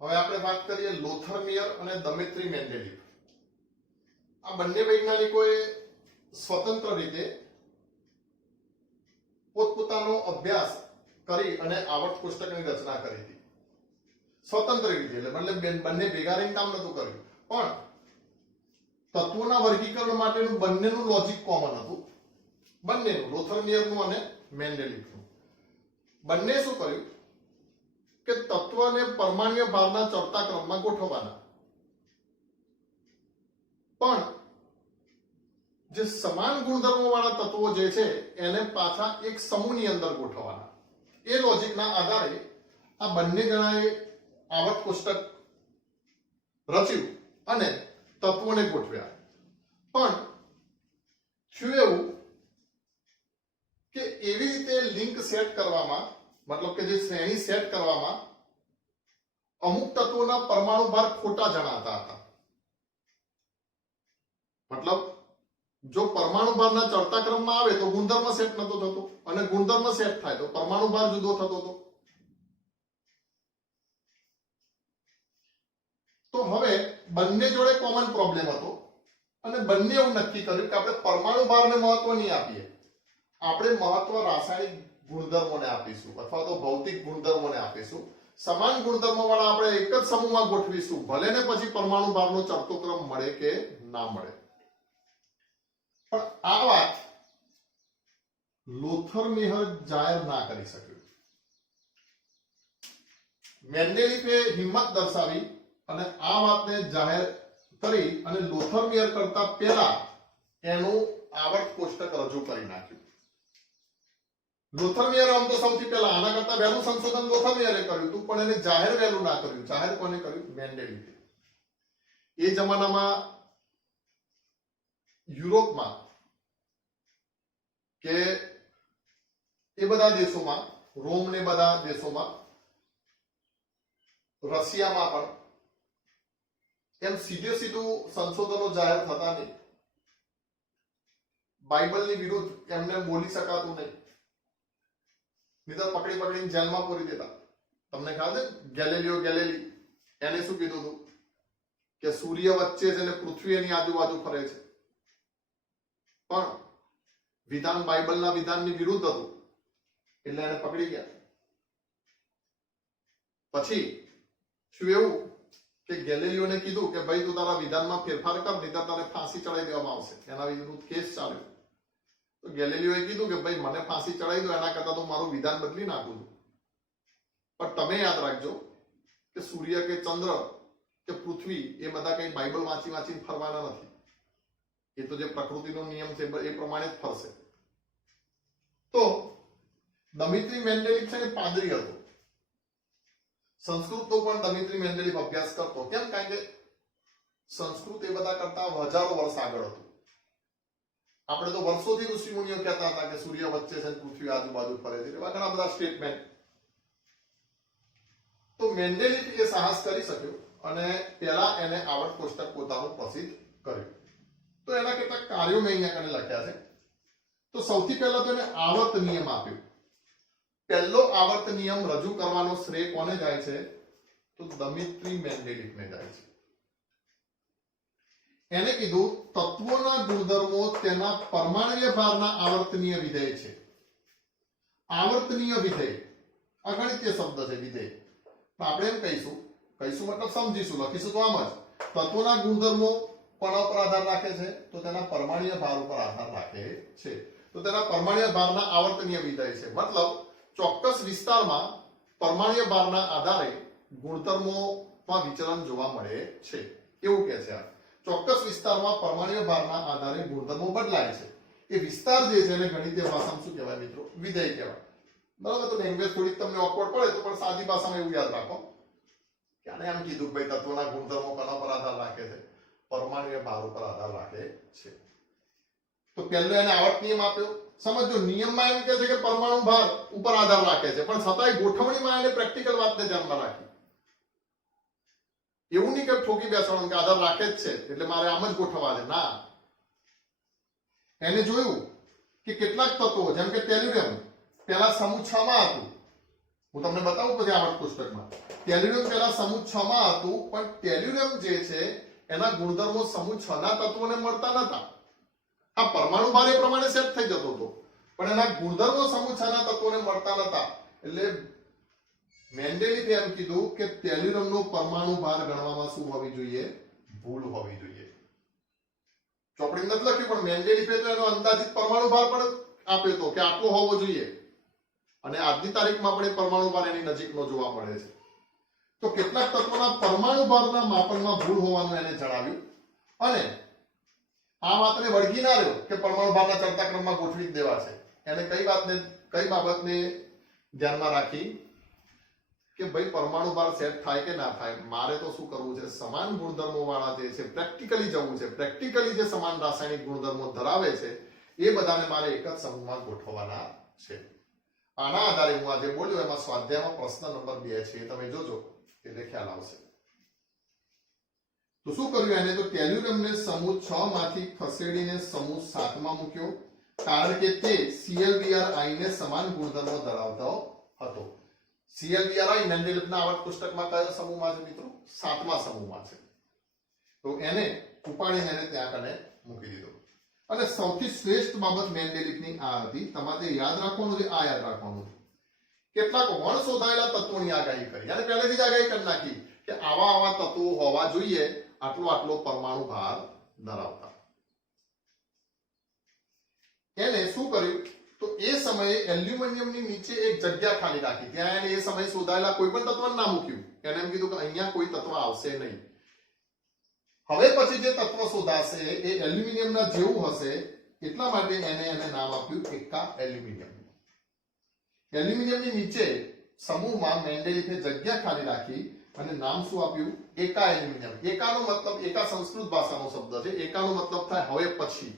હવે આપણે વાત કરીએ લોથર મેયર અને દમિત્રી મેન્ડેલિવ. આ બંને વૈજ્ઞાનિકોએ સ્વતંત્ર રીતે પોતપોતાનો અભ્યાસ કરી અને આવર્ત કોષ્ટકની રચના કરી હતી. સ્વતંત્ર રીતે, એટલે મતલબ બંને ભેગા રહીને કામ નતું કર્યું. પણ તત્વોના વર્ગીકરણ માટેનું બંનેનું લોજિક કોમન હતું, બંનેનું, લોથરમિયરનું અને મેન્ડેલિફનું. બંને શું કર્યું કે તત્વને પરમાણ્વીય ભારના ચડતા ક્રમમાં ગોઠવવાના, પણ જે સમાન ગુણધર્મો વાળા તત્વો જે છે એને પાછા એક સમૂહની અંદર ગોઠવવાના. એ લોજિકના આધારે આ બંને જણાએ આવર્ત કોષ્ટક રચ્યું અને તત્વોને ગોઠવ્યા. પણ થયું એવું કે એવી રીતે લિંક સેટ કરવામાં, મતલબ કે જે શ્રેણી સેટ કરવામાં અમુક તત્વોના પરમાણુ ભાર ખોટા જણાતા હતા. મતલબ જો પરમાણુ ભારના ચડતા ક્રમમાં આવે તો ગુણધર્મ સેટ નતો થતો, અને ગુણધર્મ સેટ થાય તો પરમાણુ ભાર જુદો થતો હતો. તો હવે બંને જોડે કોમન પ્રોબ્લેમ હતો અને બંને એવું નક્કી કર્યું કે આપણે પરમાણુ ભારને મહત્વ નહીં આપીએ, આપણે મહત્વ રાસાયણિક ગુણધર્મોને આપીશું અથવા તો ભૌતિક ગુણધર્મોને આપીશું. સમાન ગુણધર્મો વાળા આપણે એક જ સમૂહમાં ગોઠવીશું, ભલે ને પછી પરમાણુ ભારનો ચડતો ક્રમ મળે કે ના મળે. પણ આ વાત લોથરમેહર જાહેર ના કરી શક્યું. મેન્ડેલિફે હિંમત દર્શાવી અને આ વાતને જાહેર કરી અને લોથરમેહર કરતા પહેલા એનું આવર્ત કોષ્ટક રજૂ કરી નાખ્યું. લોથરમેહર આમ તો સૌથી પહેલા, આના કરતા વહેલું સંશોધન લોથરમેહરે કર્યું હતું, પણ એને જાહેર વહેલું ના કર્યું. જાહેર કોને કર્યું? મેન્ડેલિફે. એ જમાનામાં યુરોપમાં કે એ બધા દેશોમાં, રોમ ને બધા દેશોમાં, રશિયામાં પણ એમ સીધે સીધું સંશોધનો જાહેર થતા નહીં. બાઇબલની વિરુદ્ધ એમને બોલી શકાતું નહીં, નહીતર પકડી પકડીને જેલમાં પૂરી દેતા. તમને ખ્યાલ છે ગેલેલી એને શું કીધું હતું કે સૂર્ય વચ્ચે છે ને પૃથ્વી એની આજુબાજુ ફરે છે, પણ વિધાન બાઇબલના વિધાનની વિરુદ્ધ હતું એટલે એને પકડી ગયા. પછી શું એવું કે ગેલેલિયોને કીધું કે ભાઈ તું તારા વિધાનમાં ફેરફાર કર, નહીતર તને ફાંસી ચડાવી દેવામાં આવશે. એના વિરુદ્ધ કેસ ચાલ્યો. તો ગેલેલિયોએ કીધું કે ભાઈ મને ફાંસી ચડાવી દો, એના કરતા તો મારું વિધાન બદલી નાખું છું, પણ તમે યાદ રાખજો કે સૂર્ય કે ચંદ્ર કે પૃથ્વી એ બધા કઈ બાઇબલ વાંચીને ફરવાના નથી. એ તો જે પ્રકૃતિનો નિયમ છે એ પ્રમાણે જ ફરશે. તો દમિત્રી મેન્ડેલિફ છે ને પાદરી હતો. સંસ્કૃતનો પણ દમિત્રી મેન્ડેલિફ અભ્યાસ કરતો. કેમ? કારણ કે સંસ્કૃત એ બધા કરતા હજારો વર્ષ આગળ હતું. આપણે તો વર્ષોથી ઋષિ મુનિઓ કહેતા હતા કે સૂર્ય વચ્ચે છે પૃથ્વી આજુબાજુ ફરે છે, એવા ઘણા બધા સ્ટેટમેન્ટ. તો મેન્ડેલિફ એ સાહસ કરી શક્યો અને પહેલા એને આવર્ત કોષ્ટક પોતાનું પ્રસિદ્ધ કર્યું. તો એના કેટલાક કાર્યો મેં અહીંયા કને લખ્યા છે. તો સૌથી પહેલા તો એને આવર્ત નિયમ આપ્યો. પહેલો આવર્ત નિયમ રજૂ કરવાનો શ્રેય કોને જાય છે? તો દમિત્રી મેન્ડેલિફને જાય છે. એને કીધું તત્વોના ગુણધર્મો તેના પરમાણ્વીય ભારના આવર્તનીય વિધેય છે. આવર્તનીય વિધેય અગણિતીય શબ્દ છે વિધેય. આપણે એમ કહીશું મતલબ સમજીશું, લખીશું તો આમ જ, તત્વોના ગુણધર્મો કોના પર આધાર રાખે છે? તો તેના પરમાણ્વીય ભાર ઉપર આધાર રાખે છે. તો તેના પરમાણ્વીય ભારના આવર્તનીય વિધેય છે. મતલબ ચોક્કસ વિસ્તારમાં પરમાણ્વીય ભારના આધારે ગુણધર્મોમાં વિચલન જોવા મળે છે, એવું કહે છે. આ ચોક્કસ વિસ્તારમાં પરમાણ્વીય ભારના આધારે ગુણધર્મો બદલાય છે. એ વિસ્તાર જે છે એને ગણિતીય ભાષામાં શું કહેવાય મિત્રો? વિધેય કહેવાય. બરાબર? તો લેંગ્વેજ થોડીક તમને ઓકવર્ડ પડે તો પણ સાદી ભાષામાં એવું યાદ રાખો કે આને એમ કીધું ભાઈ તત્વોના ગુણધર્મો કોના પર આધાર રાખે છે? પરમાણ્વીય ભાર ઉપર આધાર રાખે છે. તો પહેલો એને આવર્ત નિયમ આપ્યો. સમજો, નિયમમાં એમ કહે છે કે પરમાણુ ભાર ઉપર આધાર રાખે છે, પણ છતાંય ગોઠવણીમાં એને પ્રેક્ટિકલ વાતને ધ્યાનમાં રાખી. એવું નહીં કે ઠોકી બેસવાનું કે આધાર રાખે જ છે એટલે મારે આમ જ ગોઠવવા છે. ના, એને જોયું કે કેટલાક તત્વો જેમ કે ટેલ્યુરિયમ પહેલા સમૂહ 6 માં હતું. હું તમને બતાવું પછી આવર્ત કોષ્ટકમાં. ટેલ્યુરિયમ પહેલા સમૂહ 6 માં હતું, પણ ટેલ્યુરિયમ જે છે એના ગુણધર્મો સમૂહ 6 ના તત્વોને મળતા નતા. આ પરમાણુ ભાર એ પ્રમાણે સેટ થઈ જતો હતો, પણ એના ગુણધર્મો સમૂહ 6 ના તત્વોને મળતા નતા. એટલે મેન્ડેલિફે એમ કીધું કે ટેલ્યુરિયમનો પરમાણુ ભાર ગણવામાં શું હોવી જોઈએ? ભૂલ હોવી જોઈએ. ચોપડી નથી લખ્યું પણ મેન્ડેલિફે તો એનો અંદાજિત પરમાણુ ભાર પણ આપ્યો હતો કે આટલો હોવો જોઈએ, અને આજની તારીખમાં પણ એ પરમાણુ ભાર એની નજીકનો જોવા મળે છે. તો કેટલાક તત્વોના પરમાણુ ભારના માપનમાં ભૂલ હોવાનું એને જણાવ્યું, અને આ વાતને વળગી ના રહ્યો કે પરમાણુ ભારના ચડતા ક્રમમાં ગોઠવી જ દેવા છે. એને કઈ બાબતને ધ્યાનમાં રાખી કે ભાઈ પરમાણુ ભાર સેટ થાય કે ના થાય, મારે તો શું કરવું છે, સમાન ગુણધર્મો વાળા જે છે પ્રેક્ટિકલી જવું છે, પ્રેક્ટિકલી જે સમાન રાસાયણિક ગુણધર્મો ધરાવે છે એ બધાને મારે એક જ સમૂહમાં ગોઠવવાના છે. આના આધારે હું આજે બોલ્યો એમાં સ્વાધ્યાયમાં પ્રશ્ન નંબર 2 છે, તમે જોજો એટલે ખ્યાલ આવશે. તો શું કર્યું એને, તો ટેલ્યુરિયમને સમૂહ 6 માંથી ખસેડીને સમૂહ 7 માં મૂક્યો, કારણ કે તે ClBr ને સમાન ગુણધર્મો ધરાવતો હતો. ClBr મેન્ડેલિફના આવર્ત પુસ્તકમાં કયા સમૂહમાં છે મિત્રો? 7મા સમૂહમાં છે. તો એને ઉપાડીને એને ત્યાં કને મૂકી દીધો. અને સૌથી શ્રેષ્ઠ બાબત મેન્ડેલિફની આ હતી, તમારે યાદ રાખવાનું છે, આ યાદ રાખવાનું છે, કેટલાક વણ શોધાયેલા તત્વોની આગાહી કરી, અને પહેલેથી જ આગાહી કરી નાખી કે આવા તત્વો હોવા જોઈએ આટલો પરમાણુ ભાર ધરાવતા. એને શું કર્યું, તો એ સમયે એલ્યુમિનિયમની નીચે એક જગ્યા ખાલી રાખી. ત્યાં એને એ સમયે શોધાયેલા કોઈ પણ તત્વને ના મૂક્યું. એને એમ કીધું કે અહીંયા કોઈ તત્વ આવશે નહીં. હવે પછી જે તત્વ શોધાશે એ એલ્યુમિનિયમના જેવું હશે, એટલા માટે એને નામ આપ્યું એકા એલ્યુમિનિયમ. એલ્યુમિનિયમની નીચે સમૂહમાં મેન્ડેલિફે જગ્યા ખાલી રાખી અને નામ શું આપ્યું? એકા એલ્યુમિનિયમ. એકાનો મતલબ, એકા સંસ્કૃત ભાષાનો શબ્દ છે, એકાનો મતલબ થાય હવે પછી.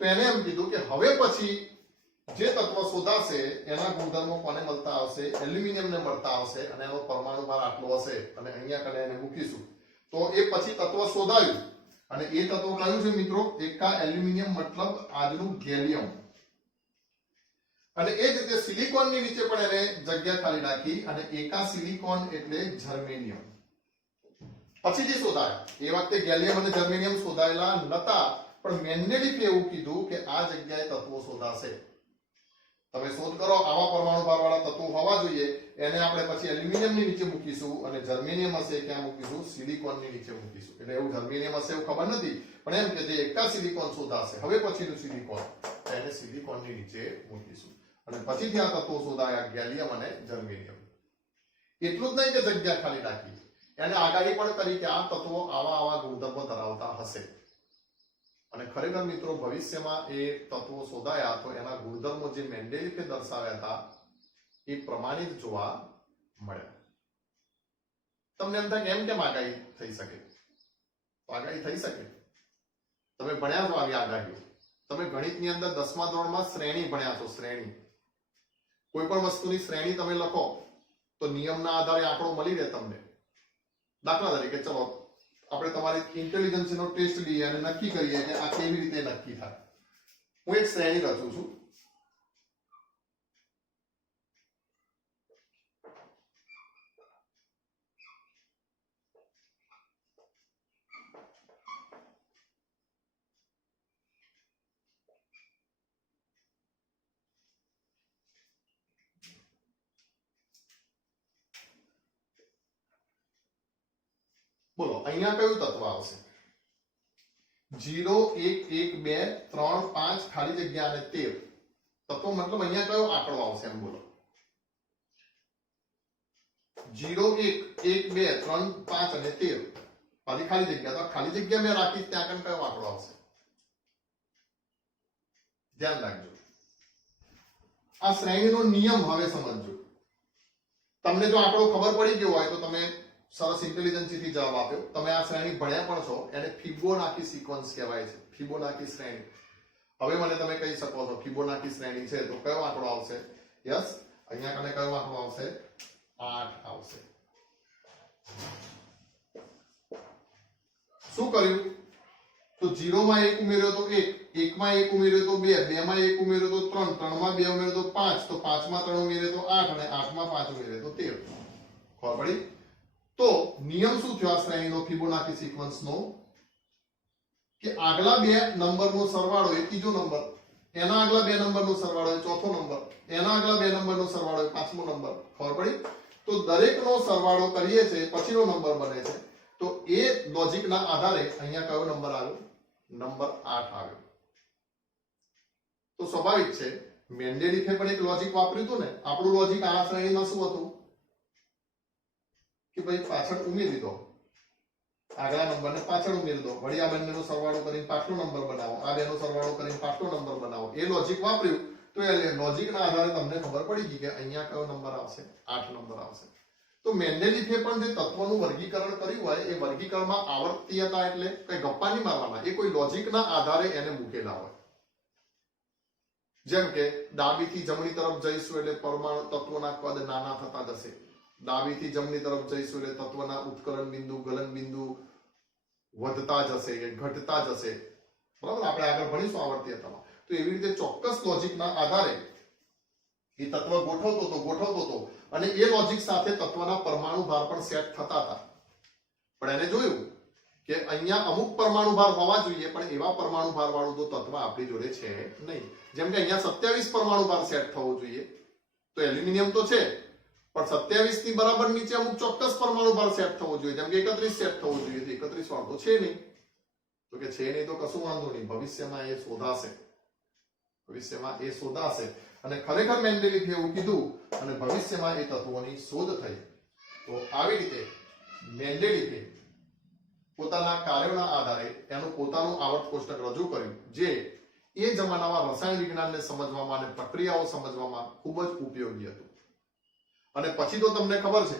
તો એને એમ કીધું કે હવે પછી જે તત્વ શોધાશે એના ગુણધર્મો કોને મળતા આવશે? એલ્યુમિનિયમને મળતા આવશે, અને એનો પરમાણુ ભાર આટલો હશે, અને અહીંયા કને એને મૂકીશું. તો એ પછી તત્વ શોધાયું, અને એ તત્વ કયું છે મિત્રો? એકા એલ્યુમિનિયમ, મતલબ આજનું ગેલિયમ. અને એ જ રીતે સિલિકોનની નીચે પણ એને જગ્યા ખાલી રાખી, અને એકા સિલિકોન એટલે જર્મેનિયમ. પછી જે શોધાય એ વખતે ગેલિયમ અને જર્મેનિયમ શોધાયેલા નતા, પણ મેન્ડેલિફે એવું કીધું કે આ જગ્યાએ તત્વો શોધાશે. તમે શોધ કરો આવા પરમાણુ ભારવાળા તત્વો હોવા જોઈએ, એને આપણે પછી એલ્યુમિનિયમની નીચે મૂકીશું, અને જર્મેનિયમ હશે ક્યાં મૂકીશું? સિલિકોનની નીચે મૂકીશું. એટલે એવું જર્મેનિયમ હશે એવું ખબર નથી, પણ એમ કે જે એકા સિલિકોન શોધાશે હવે પછીનું સિલિકોન, એને સિલિકોનની નીચે મૂકીશું. અને પછીથી આ તત્વો શોધાયા ગેલિયમ અને જર્મેનિયમ. એટલું જ નહીં કે જગ્યા ખાલી રાખી, એને આગાહી પણ કરી કે આ તત્વો આવા ગુણધર્મો ધરાવતા હશે. અને ખરેખર મિત્રો ભવિષ્યમાં એ તત્વો શોધાયા તો એના ગુણધર્મો જે મેન્ડેલિફે દર્શાવ્યા હતા એ પ્રમાણિત જોવા મળ્યા. તમને એમ થાય કે એમ કેમ આગાહી થઈ શકે? તો આગાહી થઈ શકે. તમે ભણ્યા છો આવી આગાહીઓ. તમે ગણિતની અંદર 10મા ધોરણમાં શ્રેણી ભણ્યા છો. શ્રેણી, કોઈ પણ વસ્તુની શ્રેણી તમે લખો તો નિયમના આધારે આંકડો મળી રહે તમને. દાખલા તરીકે ચલો આપણે તમારી ઇન્ટેલિજન્સનો ટેસ્ટ લઈએ અને નક્કી કરીએ કે આ કેવી રીતે નક્કી થાય. હું એક શ્રેણી રચું છું. બોલો અહીંયા કયું તત્વ આવશે? 0 1 1 2 3 5 ખાલી જગ્યા અને 13 તત્વ, મતલબ અહીંયા કયો આંકડો આવશે એમ બોલો? 0 1 1 2 3 5 અને 13 પાછી ખાલી જગ્યા. તો ખાલી જગ્યા મેં રાખી, ત્યાં કણ કયો આંકડો આવશે? ધ્યાન રાખજો. આ શ્રેણીનો નિયમ હવે સમજજો. તમને જો આંકડો ખબર પડી ગયો હોય તો તમે સરસ ઇન્ટેલિજન્સથી જવાબ આપ્યો. તમે આ શ્રેણી ભણ્યા પણ છો, એને ફિબોનાકી સિક્વન્સ કહેવાય છે. ફિબોનાકી શ્રેણી. હવે મને તમે કહી શકો છો ફિબોનાકી શ્રેણી છે તો કયો આંકડો આવશે? યસ, અહીંયા કને કયો આંકડો આવશે? 8 આવશે. શું કર્યું? તો 0 માં 1 ઉમેર્યો તો 1, 1 માં 1 ઉમેર્યો તો 2, 2 માં 1 ઉમેર્યો તો 3, 3 માં 2 ઉમેર્યો તો 5, તો 5 માં 3 ઉમેર્યો તો 8, અને 8 માં 5 ઉમેર્યો તો 13. ખબર પડી? તો નિયમ શું થયો આ શ્રેણીનો ફિબોનાકી સિક્વન્સનો? કે આગલા બે નંબરનો સરવાળો એ ત્રીજો નંબર, એના આગલા બે નંબરનો સરવાળો એ ચોથો નંબર, એના આગલા બે નંબરનો સરવાળો એ પાંચમો નંબર. ખબર પડી? તો દરેકનો સરવાળો કરીએ છે પછીનો નંબર બને છે. તો એ લોજિકના આધારે અહીંયા કયો નંબર આવ્યો? નંબર 8 આવ્યો. તો સ્વાભાવિક છે મેન્ડેલિફે પણ એક લોજિક વાપર્યું હતું ને. આપણું લોજિક આ શ્રેણીમાં શું હતું કે ભાઈ પાછળ ઉમેરી દો, આગલા નંબરને પાછળ ઉમેરી દો, વળી આ બંનેનો સરવાળો કરીને પાછલો નંબર બનાવો, આ બેનો સરવાળો કરીને પાછલો નંબર બનાવો. એ લોજિક વાપર્યું તો એ લોજિકના આધારે તમને ખબર પડી ગઈ કે અહીંયા કયો નંબર આવશે, 8 નંબર આવશે. તો મેન્ડેલિફે પણ જે તત્વનું વર્ગીકરણ કર્યું હોય એ વર્ગીકરણમાં આવર્તીયતા એટલે કઈ ગપ્પા નહીં મારવાના, એ કોઈ લોજિકના આધારે એને મૂકેલા હોય. જેમ કે ડાબીથી જમણી તરફ જઈશું એટલે પરમાણુ તત્વોના કદ નાના થતા જશે, ડાબીથી જમણી તરફ જઈશું એટલે તત્વના ઉત્કલન બિંદુ ગલન બિંદુ વધતા જશે કે ઘટતા જશે. બરાબર, આપણે આગળ ભણીશું આવર્તીયતામાં. તો એવી રીતે ચોક્કસ લોજિકના આધારે એ તત્વ ગોઠવતો હતો અને એ લોજિક સાથે તત્વના પરમાણુ ભાર પણ સેટ થતા હતા. પણ એને જોયું કે અહીંયા અમુક પરમાણુ ભાર હોવા જોઈએ, પણ એવા પરમાણુ ભાર વાળું તો તત્વ આપણી જોડે છે નહીં. જેમ કે અહીંયા 27 પરમાણુ ભાર સેટ થવો જોઈએ, તો એલ્યુમિનિયમ તો છે પણ 27 ની બરાબર નીચે અમુક ચોક્કસ પરમાણુ ભાર સેટ થવો જોઈએ, જેમ કે 31 સેટ થવો જોઈએ. તો 31 વાળો તો છે નહીં. તો કે છે નહીં તો કશું વાંધો નહીં, ભવિષ્યમાં એ શોધાશે. અને ખરેખર મેન્ડેલિફે એવું કીધું અને ભવિષ્યમાં એ તત્વોની શોધ થઈ. તો આવી રીતે મેન્ડેલિફે પોતાના કાર્યોના આધારે એનું પોતાનું આવર્ત કોષ્ટક રજૂ કર્યું, જે એ જમાનામાં રસાયણ વિજ્ઞાનને સમજવામાં અને પ્રક્રિયાઓ સમજવામાં ખૂબ જ ઉપયોગી હતું. અને પછી તો તમને ખબર છે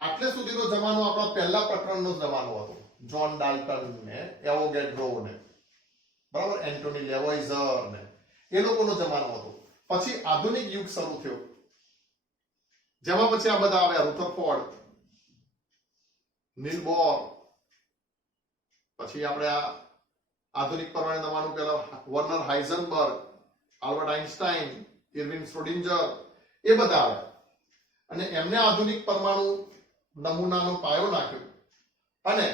આટલે સુધીનો જમાનો આપણા પહેલા પ્રકરણનો જમાનો હતો. જ્હોન ડાલ્ટન ને એવોગેડ્રો ને, બરાબર, એન્ટોની લેવોઇઝર ને એ લોકોનો જમાનો હતો. પછી આધુનિક યુગ શરૂ થયો, જેમાં પછી આ બધા આવ્યા, રુથરફોર્ડ, નીલ બોર, પછી આપણે આ આધુનિક પરમાણુ નવાનું પેલા Werner Heisenberg, Albert Einstein, Erwin Schrödinger, એ બધા આવ્યા અને એમને આધુનિક પરમાણુ નમૂનાનો પાયો નાખ્યો. અને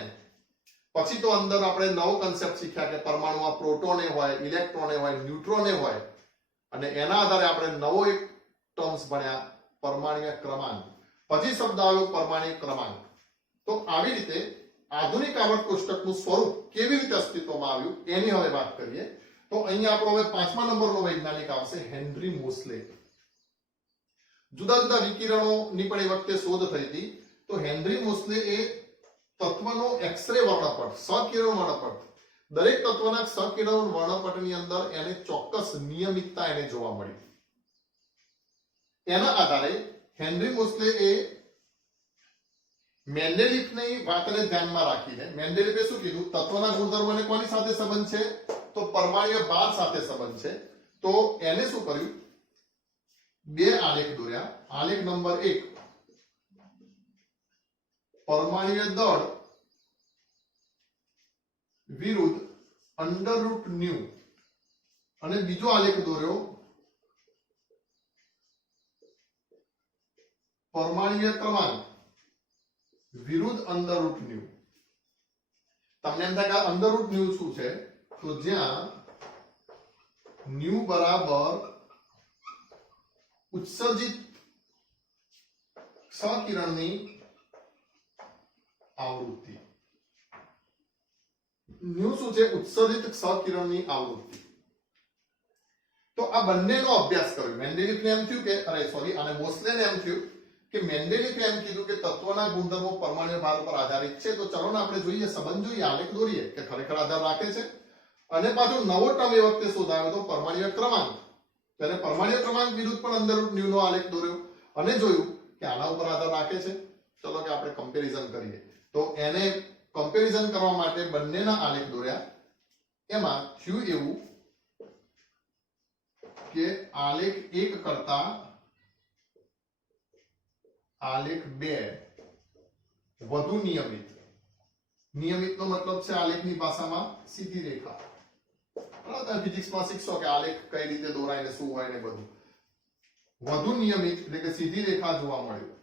પછી તો અંદર આપણે નવો કન્સેપ્ટ શીખ્યા કે પરમાણુમાં પ્રોટોને હોય, ઇલેક્ટ્રોને હોય, ન્યુટ્રોને હોય, અને એના આધારે આપણે નવો એક ટર્મ્સ ભણ્યા, પરમાણ્વીય ક્રમાંક. પછી શબ્દ આવ્યો પરમાણ્વીય ક્રમાંક. તો આવી રીતે આધુનિક આવર્ત કોષ્ટકનું સ્વરૂપ કેવી રીતે અસ્તિત્વમાં આવ્યું એની હવે વાત કરીએ. તો અહીંયા આપણો હવે 5મા નંબરનો વૈજ્ઞાનિક આવશે, હેનરી મોસ્લે. જુદા જુદા વિકિરણોની પણ એ વખતે શોધ થઈ હતી. તો હેનરી મોસ્લે એ તત્વનો એક્સરે વર્ણપટ, સકિરણ વર્ણપટ, દરેક તત્વના સકિરણ વર્ણપટની અંદર એને ચોક્કસ નિયમિતતા એને જોવા મળી. એના આધારે હેનરી મોસ્લે એ મેન્ડેલિફની વાતને ધ્યાનમાં રાખીને મેન્ડેલિફે શું કીધું, તત્વના ગુણધર્મોને કોની સાથે સંબંધ છે, તો પરમાણ્વીય ભાર સાથે સંબંધ છે. તો એને શું કર્યું, બે આલેખ દોર્યા. આલેખ નંબર 1 પરમાણ્વીય દળ વિરુદ્ધ √ν, અને બીજો આલેખ દોર્યો પરમાણ્વીય ક્રમાંક વિરુદ્ધ √ν. તમને એમ થાય કે √ν શું છે, તો જ્યાં ν બરાબર ઉત્સર્જિત સકિરણની આવૃત્તિ. ન્યુ શું છે, ઉત્સર્જિત સકિરણની આવૃત્તિ. તો આ બંનેનો અભ્યાસ કર્યો. મેન્ડેલિફને એમ થયું કે અને મોસ્લેને એમ થયું કે મેન્ડેલિફે એમ કીધું કે તત્વના ગુણધર્મો પરમાણ્વીય ભાર પર આધારિત છે. તો ચલો ને આપણે જોઈએ, સંબંધ જોઈએ, આલેખ દોરીએ કે ખરેખર આધાર રાખે છે. અને પાછો નવો ટર્મ એ વખતે શોધાયો તો પરમાણ્વીય ક્રમાંક. ત્યારે પરમાણ્વીય ક્રમાંક વિરુદ્ધ પણ √ν નો આલેખ દોર્યો અને જોયું કે આના ઉપર આધાર રાખે છે. ચલો કે આપણે કમ્પેરિઝન કરીએ. તો એને કમ્પેરિઝન કરવા માટે બંનેના આલેખ દોર્યા. એમાં થયું એવું કે આલેખ 1 કરતા આલેખ 2 વધુ નિયમિત. નિયમિતનો મતલબ છે આલેખની ભાષામાં સીધી રેખા. બરાબર, ફિઝિક્સમાં શીખશો કે આલેખ કઈ રીતે દોરાય ને શું હોય ને બધું. વધુ નિયમિત એટલે કે સીધી રેખા જોવા મળ્યું.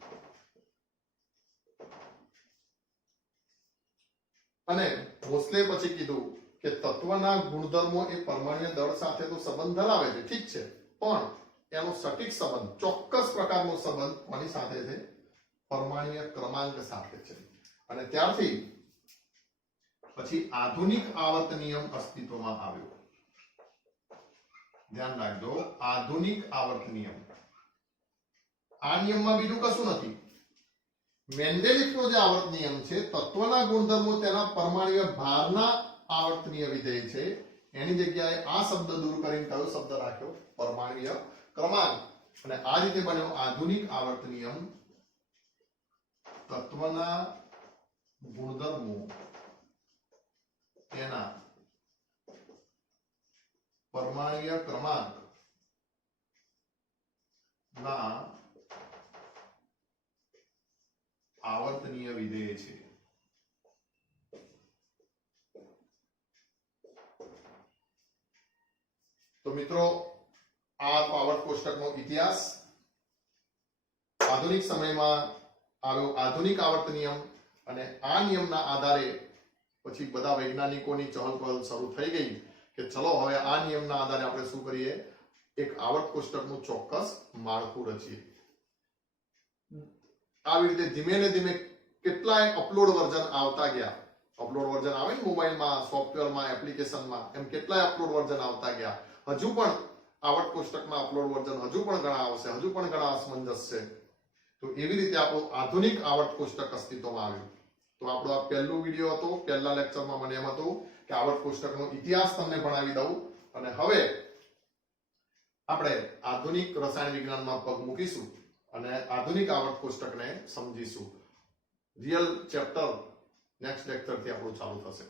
અને મોસ્લે પછી કીધું કે તત્વના ગુણધર્મો એ પરમાણ્વીય દળ સાથે તો સંબંધ ધરાવે છે, ઠીક છે, પણ એનો સટીક સંબંધ, ચોક્કસ પ્રકારનો સંબંધ કોની સાથે છે, પરમાણ્વીય ક્રમાંક સાથે છે. અને ત્યારથી પછી આધુનિક આવર્ત નિયમ અસ્તિત્વમાં આવ્યો. ધ્યાન રાખજો, આધુનિક આવર્ત નિયમ. આ નિયમમાં બીજું કશું નથી. મેન્ડેલિફનો જે આવર્ત નિયમ છે, તત્વના ગુણધર્મો તેના પરમાણ્વીય ભારના આવર્તનીય વિધેય છે, એની જગ્યાએ આ શબ્દ દૂર કરીને કયો શબ્દ રાખ્યો? પરમાણ્વીય ક્રમાંક. અને આ રીતે બન્યો આધુનિક આવર્ત નિયમ. તત્વના ગુણધર્મો તેના પરમાણ્વીય ક્રમાંક ના આવર્તનીય વિધેય છે. તો મિત્રો, આ આવર્ત કોષ્ટકનો ઇતિહાસ. આધુનિક સમયમાં આવ્યો આધુનિક આવર્ત નિયમ, અને આ નિયમના આધારે પછી બધા વૈજ્ઞાનિકોની ચહલપહલ શરૂ થઈ ગઈ કે ચલો હવે આ નિયમના આધારે આપણે શું કરીએ? એક આવર્ત કોષ્ટકનું ચોક્કસ માળખું રચીએ. આવી રીતે ધીમે ને ધીમે કેટલાય અપલોડ વર્ઝન આવતા ગયા. અપલોડ વર્ઝન આવે ને મોબાઈલમાં, સોફ્ટવેરમાં, એપ્લિકેશનમાં, એમ કેટલાય અપલોડ વર્ઝન આવતા ગયા. હજુ પણ આવર્ત કોષ્ટકના અપલોડ વર્ઝન હજુ પણ ઘણા આવશે, હજુ પણ ઘણા અસમંજસ છે. તો એવી રીતે આપણું આધુનિક આવર્ત કોષ્ટક અસ્તિત્વમાં આવ્યું. તો આપણો આ પહેલું વિડીયો હતો. પહેલા લેક્ચરમાં મને એમ હતું કે આવર્ત કોષ્ટકનો ઇતિહાસ તમને ભણાવી દઉં, અને હવે આપણે આધુનિક રસાયણ વિજ્ઞાનમાં પગ મૂકીશું અને આધુનિક આવર્ત કોષ્ટકને સમજીશું. રિયલ ચેપ્ટર નેક્સ્ટ લેક્ચરથી આપણું ચાલુ થશે.